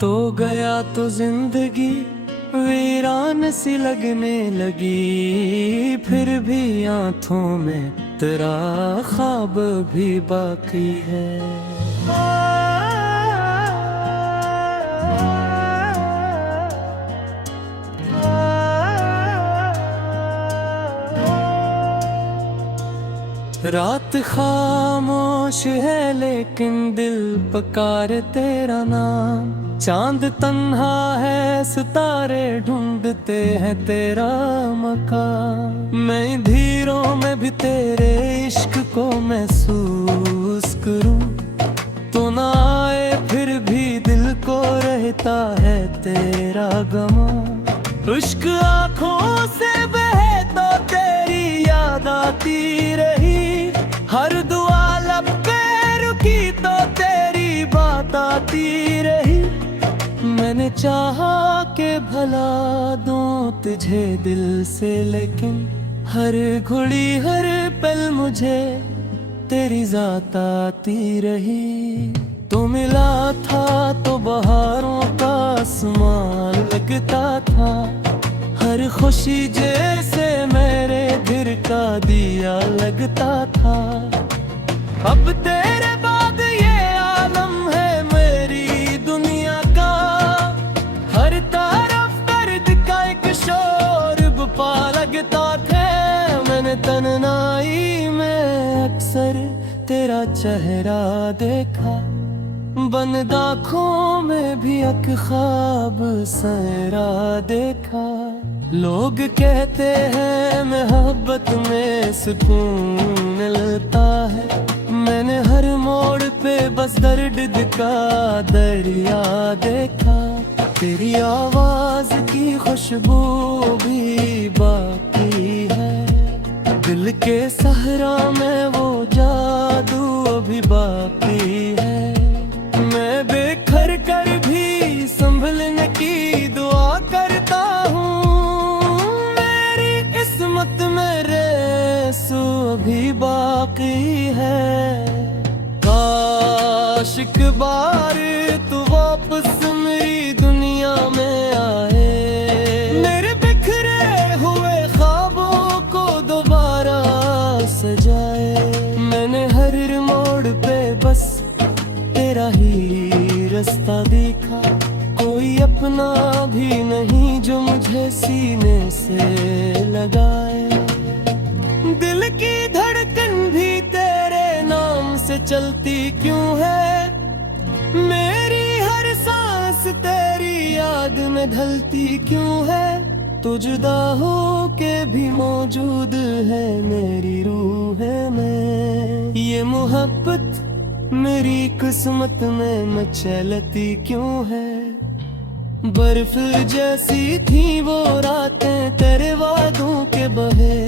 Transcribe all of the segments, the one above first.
तो गया तो जिंदगी वीरान सी लगने लगी, फिर भी आंखों में तेरा ख्वाब भी बाकी है। रात खामोश है लेकिन दिल पुकारे तेरा नाम, चांद तन्हा है सितारे ढूंढते हैं तेरा मकान। मैं धीरों में भी तेरे इश्क को महसूस करूं, तो ना आए फिर भी दिल को रहता है तेरा गमा। इश्क आँखों से बहे तो तेरी याद आती रही, हर दुआ लब पे रुकी तो तेरी बात आती रही। मैंने चाहा के भला दूं तुझे दिल से, लेकिन हर घड़ी हर पल मुझे तेरी जात आती रही। तू मिला था तो बहारों का आसमान लगता था, हर खुशी जैसे मेरे दिल का दिया लगता था। अब तेरे बाद ये आलम है मेरी दुनिया का, हर तरफ दर्द का एक शोर बुपा लगता था। मैंने तन्हाई में अक्सर तेरा चेहरा देखा, बंद आँखों में भी एक ख्वाब सहरा देखा। लोग कहते हैं मोहब्बत में सुकून मिलता है, मैंने हर मोड़ पे बस दर्द का दरिया देखा। तेरी आवाज की खुशबू भी बाकी है, दिल के सहरा में वो जादू भी बाकी है। मैं बेखर कर भी संभलने की दुआ करता हूँ, मेरी किस्मत मेरे सू भी बाकी है। काश एक बार तू वापस मेरी दुनिया में आए, मेरे बिखरे हुए ख्वाबों को दोबारा सजाए। मैंने हर मोड़ पे बस तेरा ही रास्ता देखा, कोई अपना भी नहीं जो मुझे सीने से लगाए। दिल की धड़कन भी तेरे नाम से चलती क्यों है, मेरी हर सांस तेरी याद में ढलती क्यों है। तू जुदा हो के भी मौजूद है मेरी रूह में, ये मोहब्बत मेरी किस्मत में मचलती क्यों है। बर्फ जैसी थी वो रातें तेरे वादों के बहे,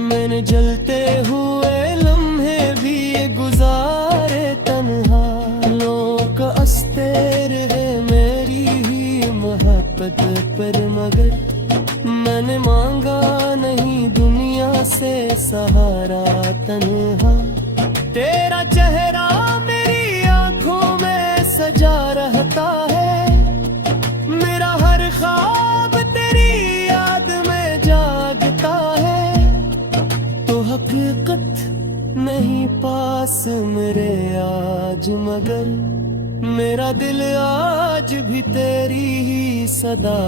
मैंने जलते हुए लम्हे भी ये गुजारे तन्हा। लोग हंसते रहे मेरी ही मोहब्बत पर, मगर मैंने मांगा नहीं दुनिया से सहारा तन्हा। तेरा चेहरा मेरी आंखों में सजा रहता है, मेरा हर ख्वाब तेरी याद में जागता है। तो हकीकत नहीं पास मेरे आज, मगर मेरा दिल आज भी तेरी ही सदा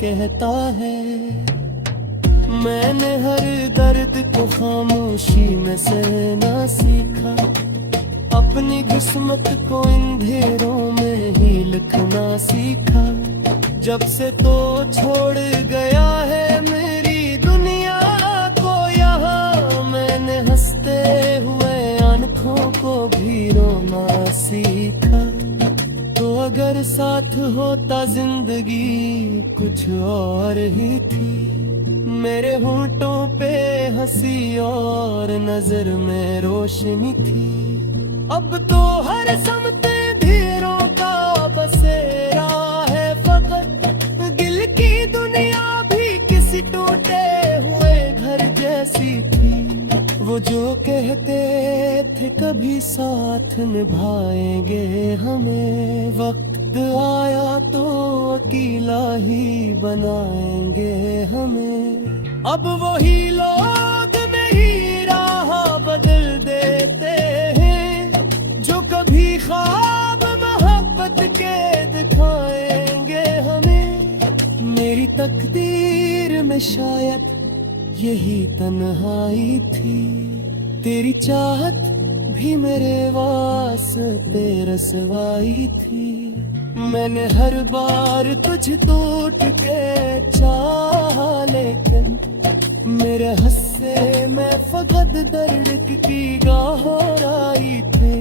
कहता है। मैंने हर दर्द को खामोशी में सहना सीखा, अपनी किस्मत को अंधेरों में ही लिखना सीखा। जब से तो छोड़ गया है मेरी दुनिया को यहाँ, मैंने हंसते हुए आंखों को भी रोना सीखा। तो अगर साथ होता जिंदगी कुछ और ही थी, मेरे होंठों पे हंसी और नजर में रोशनी थी। अब तो हर समते धीरों का बसेरा है फकत, दिल की दुनिया भी किसी टूटे हुए घर जैसी थी। वो जो कहते थे कभी साथ निभाएंगे हमें, वक्त आया तो अकेला ही बनाएंगे हमें। अब वही लोग मेरी राह बदल देते हैं, जो कभी ख्वाब मोहब्बत के दिखाएंगे हमें। मेरी तकदीर में शायद यही तन्हाई थी, तेरी चाहत भी मेरे वास्ते रसवाई थी। मैंने हर बार तुझ टूट के चाहा, लेकिन मेरे हस्से में फकत दर्द की गहराई थे।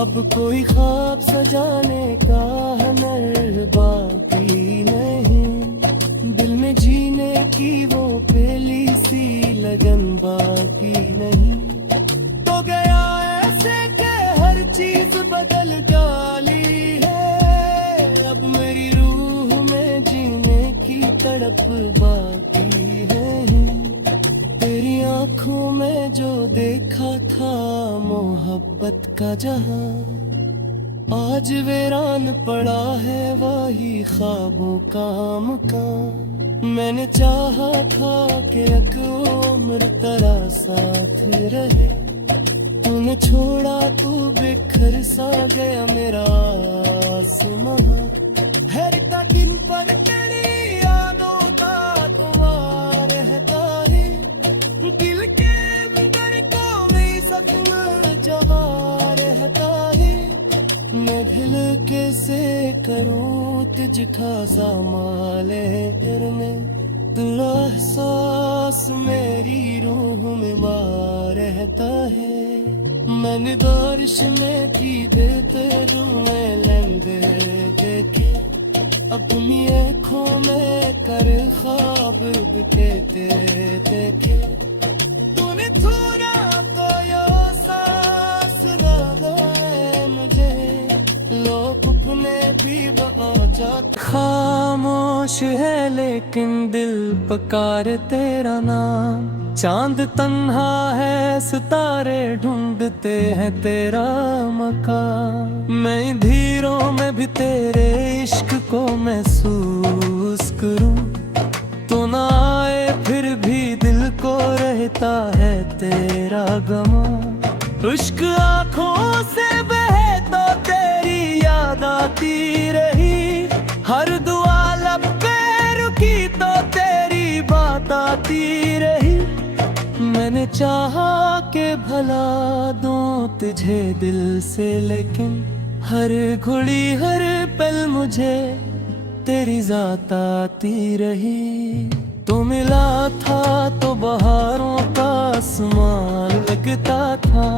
अब कोई ख्वाब सजाने का हुनर बाकी नहीं, दिल में जीने की वो पहली सी लगन बाकी नहीं। तो गया ऐसे के हर चीज बदल डाली है, अब मेरी रूह में जीने की तड़प बाकी है। तेरी आंखों में जो देखा था मोहब्बत का जहां, आज वीरान पड़ा है वही ख्वाबों का मकान। मैंने चाहा था कि एक उम्र तेरा साथ रहे, तूने छोड़ा तू बिखर सा गया मेरा आसमां। हर दिन पर तेरी यादों का दुआ रहता है, दिल के अंदर कोई सपना जवा रहता है। मैं दिल कैसे करूं तुझका सामाले तेरे में, तेरा एहसास मेरी रूह में मार रहता है। मैंने बारिश में भीगे तेरू में लंगे देखे, अपनी आँखों में कर ख्वाब बिखेरते देखे। तूने थोड़ा तो यो सांस डाला है मुझे, लोग अपने भी बचा। खामोश है लेकिन दिल पुकारे तेरा नाम, चांद तन्हा है सितारे ढूंढते हैं तेरा मकान। मैं धीरों में भी तेरे इश्क को महसूस करूं, तो ना आए फिर भी दिल को रहता है तेरा गमा। इश्क आँखों से बहे तो तेरी याद आती रही, हर दुआ लब पे रुकी तो तेरी बात आती रही। मैंने चाहा कि भला दूं तुझे दिल से, लेकिन हर घड़ी हर पल मुझे तेरी जात आती रही। तो मिला था तो बहारों का आसमान लगता था,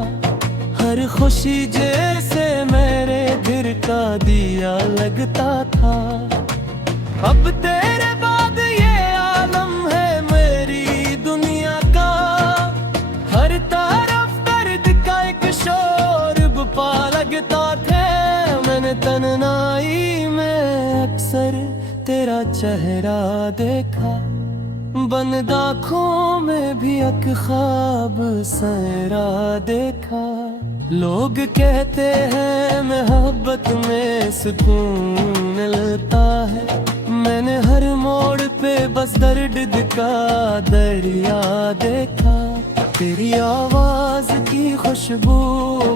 हर खुशी जैसे मेरे दिल का दिया लगता था। अब तेरे बाद ये आलम है मेरी दुनिया का, हर तरफ दर्द का एक शोर बपा लगता था। मैंने तन्हाई में अक्सर तेरा चेहरा देखा, बंद आँखों में भी एक ख्वाब सहरा देखा। लोग कहते हैं मोहब्बत में सुकून मिलता है, मैंने हर मोड़ पे बस दर्द का दरिया देखा। तेरी आवाज की खुशबू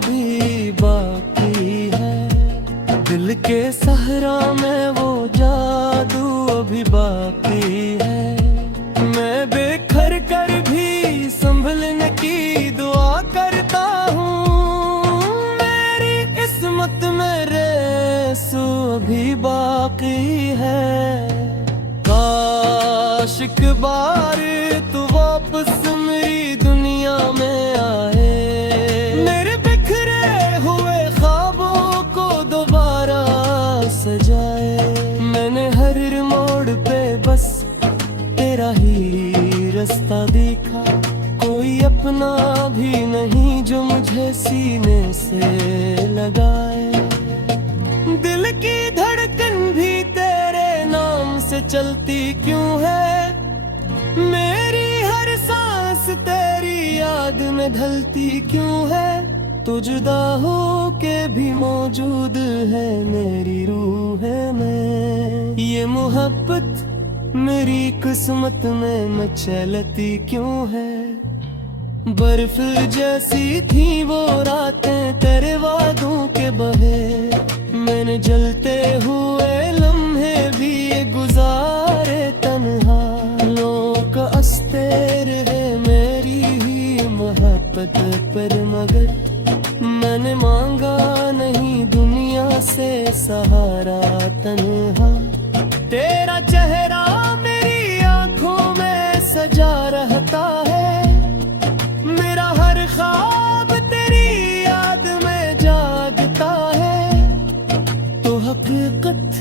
भी बाकी है, दिल के सहरा में वो जादू अभी बाकी है। मैं बेखर कर भी संभलने की दुआ करता हूँ, मेरी किस्मत में रेसू भी बाकी है। काश एक बार तू वापस मेरी दुनिया में आए, मेरे बिखरे हुए ख्वाबों को दोबारा सजाए। मैंने हर मोड़ पे बस तेरा ही रास्ता देखा, कोई अपना भी नहीं जो मुझे सीने से लगाए। दिल की धड़कन भी तेरे नाम से चलती क्यों है, मेरी हर सांस तेरी याद में ढलती क्यों है। तो जुदा हो के भी मौजूद है मेरी रूह में। ये मोहब्बत मेरी किस्मत में मचलती क्यों है। बर्फ जैसी थी वो रातें तेरे वादों के बहे, मैंने जलते हुए लम्हे भी गुजारे तन्हा। लोग हंसते रहे मेरी ही मोहब्बत पर, मगर मैंने मांगा नहीं दुनिया से सहारा तन्हा। तेरा चेहरा मेरी आंखों में सजा रहता है, मेरा हर ख्वाब तेरी याद में जागता है। तो हकीकत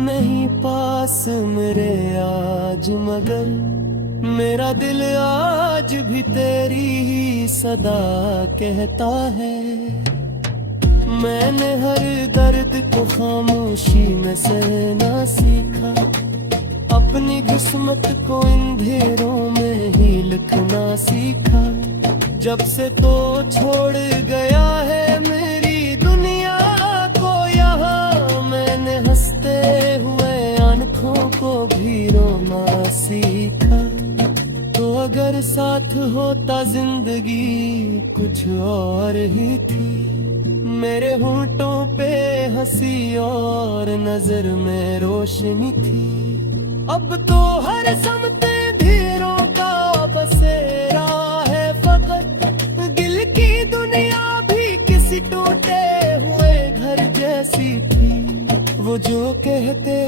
नहीं पास मेरे आज, मगर मेरा दिल आज भी तेरी ही सदा कहता है। मैंने हर दर्द को खामोशी में सहना सीखा, अपनी किस्मत को अंधेरों में ही लिखना सीखा। जब से तो छोड़ गया है मेरी दुनिया को यहाँ, मैंने हंसते हुए आंखों को भी रोना सीखा। तो अगर साथ होता जिंदगी कुछ और ही थी, मेरे होंठों पे हंसी और नजर में रोशनी थी। अब तो हर समते धीरों का बसेरा है फकत, दिल की दुनिया भी किसी टूटे हुए घर जैसी थी। वो जो कहते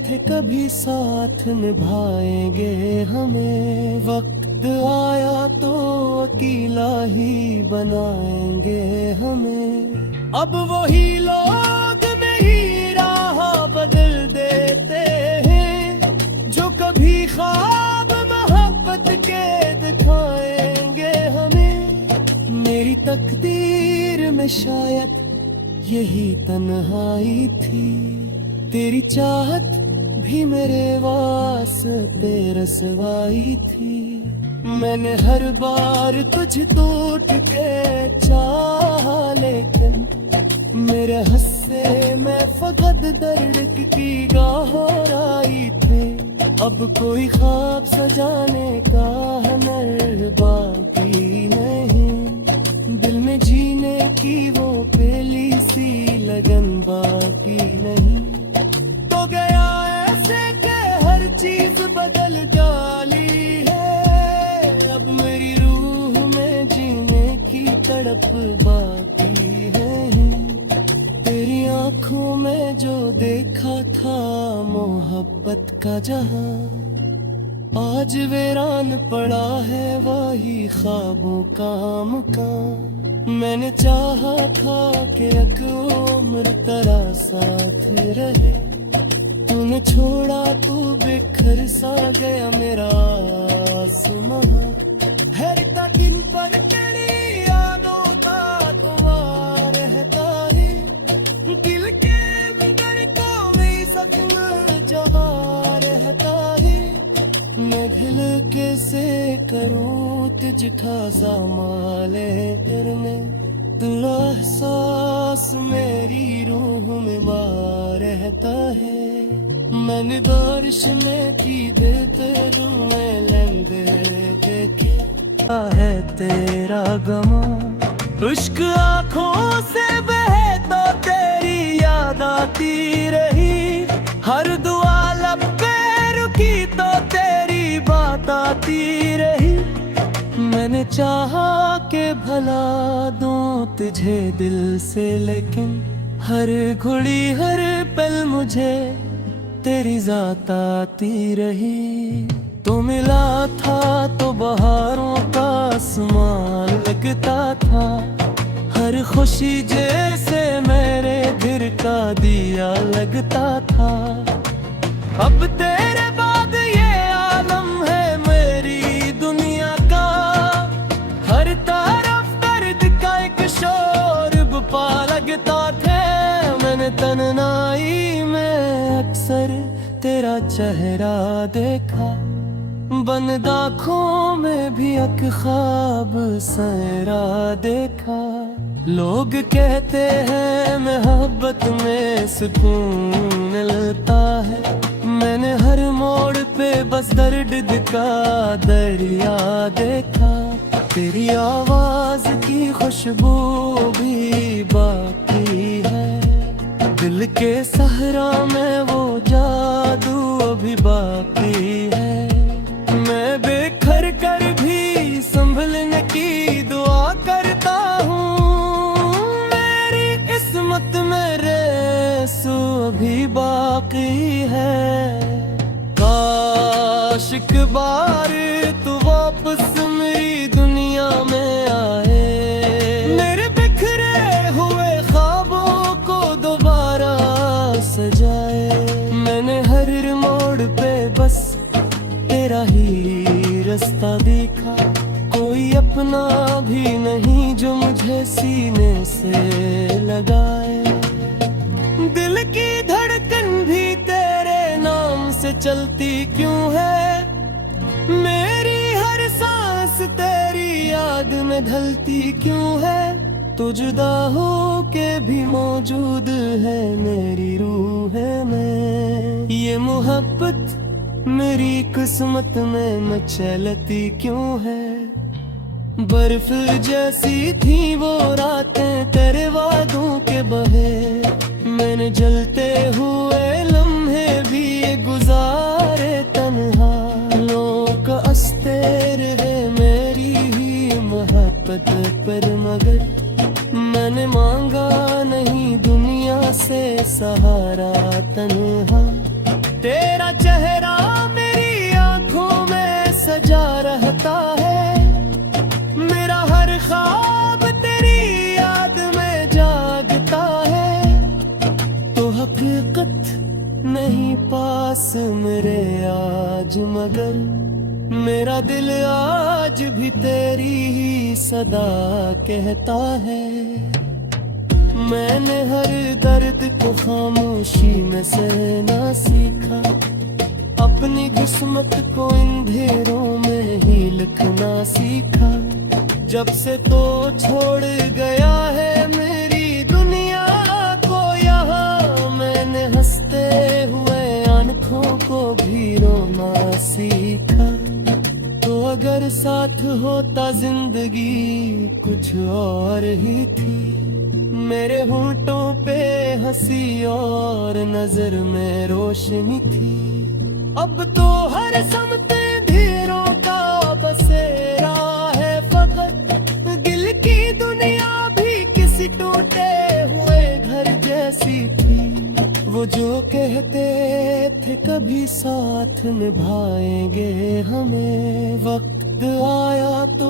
थे कभी साथ निभाएंगे हमें, वक्त आया तो अकेला ही बनाएंगे हमें। अब वही लोग मेरी राह बदल देते हैं, जो कभी ख्वाब मोहब्बत के दिखाएंगे हमें। मेरी तकदीर में शायद यही तन्हाई थी, तेरी चाहत भी मेरे वास्ते रसवाई थी। मैंने हर बार तुझ टूट के चाहा, लेकिन मेरे हस्से में फकत दर्द की गहराई थे। अब कोई ख्वाब सजाने का हुनर बाकी नहीं, दिल में जीने की वो पहली सी लगन बाकी नहीं। तो गया ऐसे के हर चीज बदल जाली है, अब मेरी रूह में जीने की तड़प बाकी है। तेरी आंखों में जो देखा था मोहब्बत का जहां, आज वीरान पड़ा है वही ख्वाबों का मकान। मैंने चाहा था कि एक उम्र तेरा साथ रहे, तूने छोड़ा तू बिखर सा गया मेरा आसमां। हर दिन पर तेरी यादों का तुम्हारा रहता है, दिल के अंदर को भी सपना जगा रहता है। मैं दिल कैसे करूं तुझका ज़माले करने, तेरा एहसास मेरी रूह में मार रहता है। मैंने बारिश में की देते मैं लेंदे देखे है तेरा गमा। इश्क आँखों से बहे तो तेरी याद आती रही, हर दुआ लब पे रुकी तो तेरी बात आती रही। मैंने चाहा के भला दूं तुझे दिल से, लेकिन हर घड़ी हर पल मुझे तेरी जात आती रही। तो मिला था तो बहारों का आसमान लगता था, हर खुशी जैसे मेरे दिल का दिया लगता था। अब तेरे बाद ये आलम है मेरी दुनिया का, हर तरफ दर्द का एक शोर बपा लगता था। मैंने तन्हाई में अक्सर तेरा चेहरा देखा, बंद आँखों में भी एक ख्वाब सहरा देखा। लोग कहते हैं मोहब्बत में सुकून मिलता है, इस दर्द का दरिया देखा, तेरी आवाज की खुशबू भी बाकी है, दिल के सहरा में वो जादू अभी बाकी है। मैं बेखर कर भी संभलने की दुआ करता हूँ, मेरी किस्मत में रेसू अभी बाकी है। काश एक बार तू वापस मेरी दुनिया में आए, मेरे बिखरे हुए ख्वाबों को दोबारा सजाए। मैंने हर मोड़ पे बस तेरा ही रास्ता देखा, कोई अपना भी नहीं जो मुझे सीने से लगाए। दिल की धड़कन भी तेरे नाम से चलती क्यों है, मेरी हर सांस तेरी याद में ढलती क्यों है। तो जुदा हो के भी मौजूद है मेरी रूह में, ये मोहब्बत मेरी किस्मत में मचलती क्यों है। बर्फ जैसी थी वो रातें तेरे वादों के बहे, मैंने जलते हुए लम्हे भी गुजारे तन्हा। लोग हंसते रहे मेरी ही मोहब्बत पर, मगर मैंने मांगा नहीं दुनिया से सहारा तन्हा। तेरा चेहरा मेरी आंखों में सजा रहता है, मेरा हर ख्वाब तेरी याद में जागता है। तो हकीकत नहीं पास मेरे आज, मगर मेरा दिल आज भी तेरी ही सदा कहता है। मैंने हर दर्द को खामोशी में सहना सीखा, अपनी किस्मत को अंधेरों में ही लिखना सीखा। जब से तो छोड़ गया है मेरी दुनिया को यहाँ, मैंने हंसते हुए आंखों को भी रोना सीखा। तो अगर साथ होता जिंदगी कुछ और ही थी, मेरे होंठों पे हंसी और नजर में रोशनी थी। अब तो हर समते धीरों का बसेरा है फकत, दिल की दुनिया भी किसी टूटे हुए घर जैसी थी। वो जो कहते थे कभी साथ निभाएंगे हमें, वक्त आया तो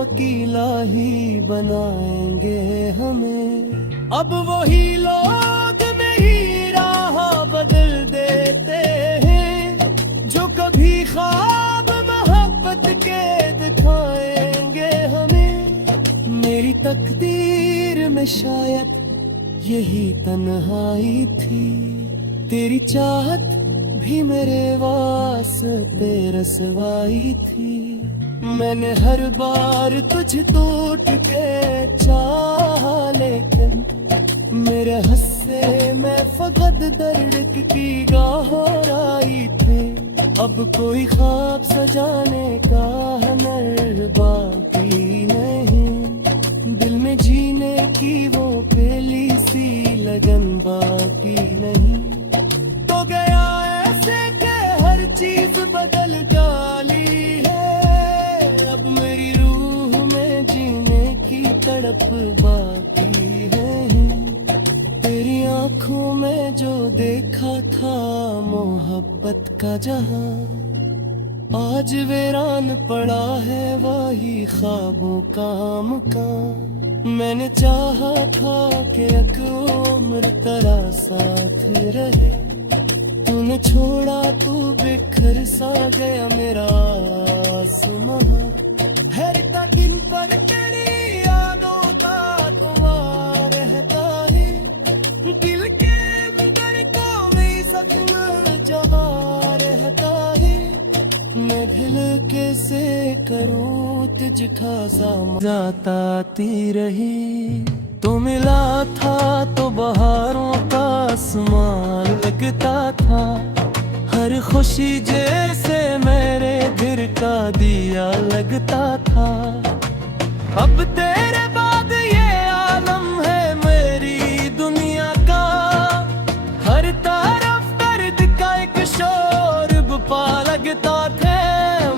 अकेला ही बनाएंगे हमें। अब वही लोग मेरी राह बदल देते हैं, जो कभी ख्वाब मोहब्बत के दिखाएंगे हमें। मेरी तकदीर में शायद यही तन्हाई थी, तेरी चाहत भी मेरे वास्ते रसवाई थी। मैंने हर बार तुझ टूट के चाहा, लेकिन मेरे हस्से में फकत दर्द की गहराई थे। अब कोई ख्वाब सजाने का हुनर बाकी नहीं, दिल में जीने की वो पहली सी लगन बाकी नहीं। तो गया ऐसे के हर चीज बदल डाली है, अब मेरी रूह में जीने की तड़प बाकी है। तेरी आंखों में जो देखा था मोहब्बत का जहां, आज वीरान पड़ा है वही ख्वाबों का मकान। मैंने चाहा था कि एक उम्र तेरा साथ रहे, तूने छोड़ा तू बिखर सा गया मेरा आसमां। हर का दिन पर तेरी यादों का तुम्हारा रहता है, दिल के अंदर कोई सपना जगा रहता है। मैं दिल कैसे करूं तुझ खासा जाता आती रही, तो मिला था तो बहारों का आसमान लगता था। हर हर खुशी जैसे मेरे दिल का दिया लगता था। अब तेरे बाद ये आलम है मेरी दुनिया का, हर तरफ दर्द का एक शोर पा लगता थे।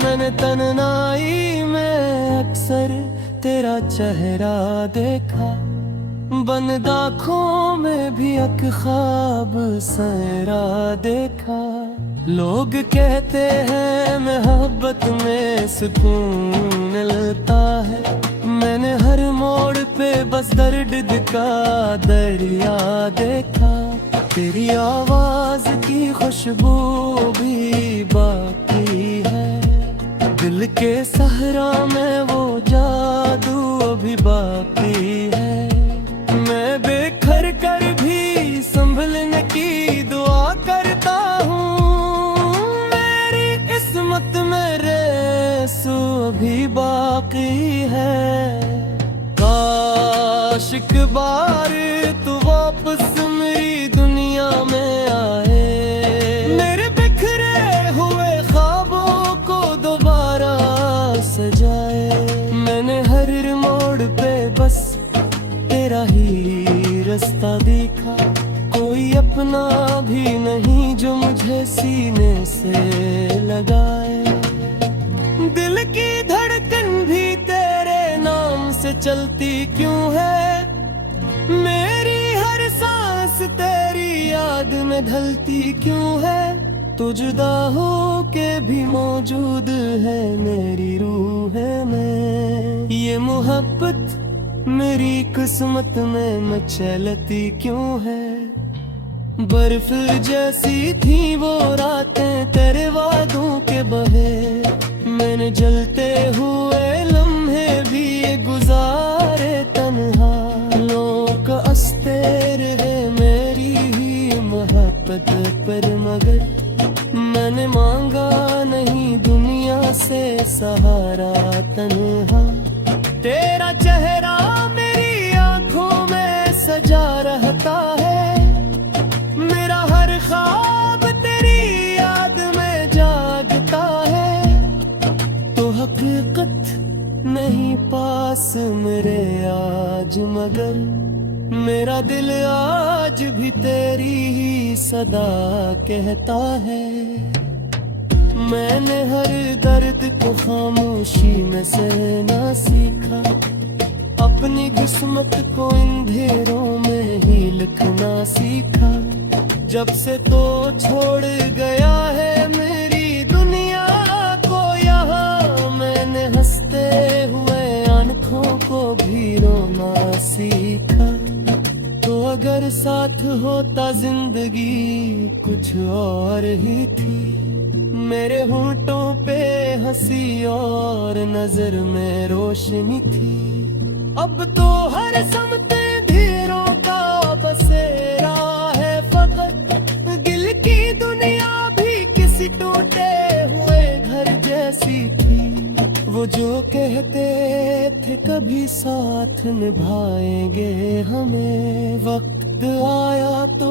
मैंने तन्हाई में अक्सर तेरा चेहरा देखा, बंद आँखों में भी एक ख्वाब सहरा देखा। लोग कहते हैं मोहब्बत में सुकून मिलता है, मैंने हर मोड़ पे बस दर्द का दरिया देखा। तेरी आवाज की खुशबू भी बाकी है, दिल के सहरा में वो जादू अभी बाकी है। मैं बेखर कर भी संभलने की दुआ करता हूँ, मेरी किस्मत में रेसू अभी बाकी है। काश एक बार तू वापस मेरी दुनिया में आए, मेरे बिखरे हुए ख्वाबों को दोबारा सजाए। मैंने हर मोड़ पे बस तेरा ही रास्ता देखा, कोई अपना भी नहीं जो मुझे सीने से लगाए। दिल की धड़कन भी तेरे नाम से चलती क्यों है, मेरी हर सांस तेरी याद में ढलती क्यों है। तू जुदा हो के भी मौजूद है मेरी रूह में, ये मोहब्बत मेरी किस्मत में मचलती क्यों है। बर्फ जैसी थी वो रातें तेरे वादों के बहे, मैंने जलते हुए लम्हे भी ये गुजारे तन्हा। लोग हंसते रहे मेरी ही मोहब्बत पर, मगर मैंने मांगा नहीं दुनिया से सहारा तन्हा। तेरा चेहरा मेरी आंखों में सजा रहता है, मेरा हर ख्वाब तेरी याद में जागता है। तो हकीकत नहीं पास मेरे आज, मगर मेरा दिल आज भी तेरी ही सदा कहता है। मैंने हर दर्द को खामोशी में सहना सीखा, अपनी किस्मत को अंधेरों में ही लिखना सीखा। जब से तो छोड़ गया है मेरी दुनिया को यहाँ, मैंने हंसते हुए आंखों को भी रोना सीखा। तो अगर साथ होता जिंदगी कुछ और ही थी, मेरे होंठों पे हंसी और नजर में रोशनी थी। अब तो हर समते धीरों का बसेरा है फकत, दिल की दुनिया भी किसी टूटे हुए घर जैसी थी। वो जो कहते थे कभी साथ निभाएंगे हमें, वक्त आया तो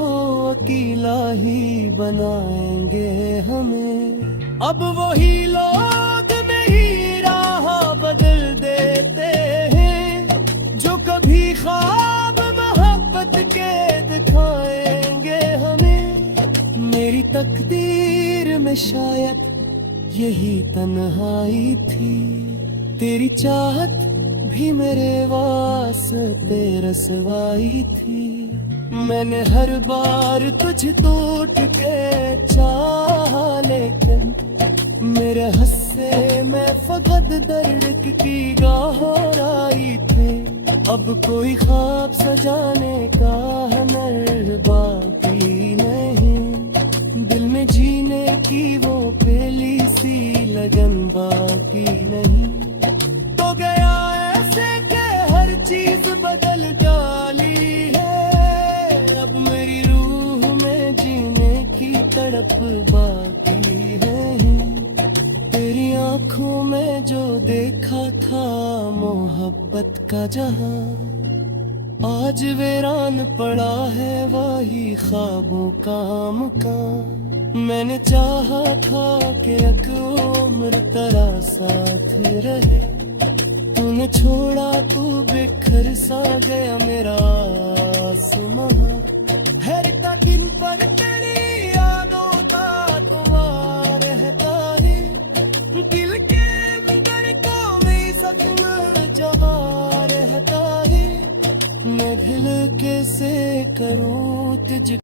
अकेला ही बनाएंगे हमें। अब वही लोग मेरी राह बदल देते हैं, जो कभी ख्वाब मोहब्बत के दिखाएंगे हमें। मेरी तकदीर में शायद यही तन्हाई थी, तेरी चाहत भी मेरे वास्ते रसवाई थी। मैंने हर बार तुझ टूट के चाहा, लेकिन मेरे हस्से में फकत दर्द की गहराई थे। अब कोई ख्वाब सजाने का हुनर बाकी नहीं, दिल में जीने की वो पहली सी लगन बाकी नहीं। तो गया ऐसे के हर चीज बदल डाली है, अब मेरी रूह में जीने की तड़प बाकी है। तेरी आंखों में जो देखा था मोहब्बत का जहां, आज वीरान पड़ा है वही ख्वाबों का मकान। मैंने चाहा था कि एक उम्र तेरा साथ रहे, तूने छोड़ा तू बिखर सा गया मेरा आसमां। हैरता किन पर तेरी यादों का तुआ रहता है, दिल के अंदर कोई जख्म जमा रहता है। मैं दिल कैसे करूं तुझ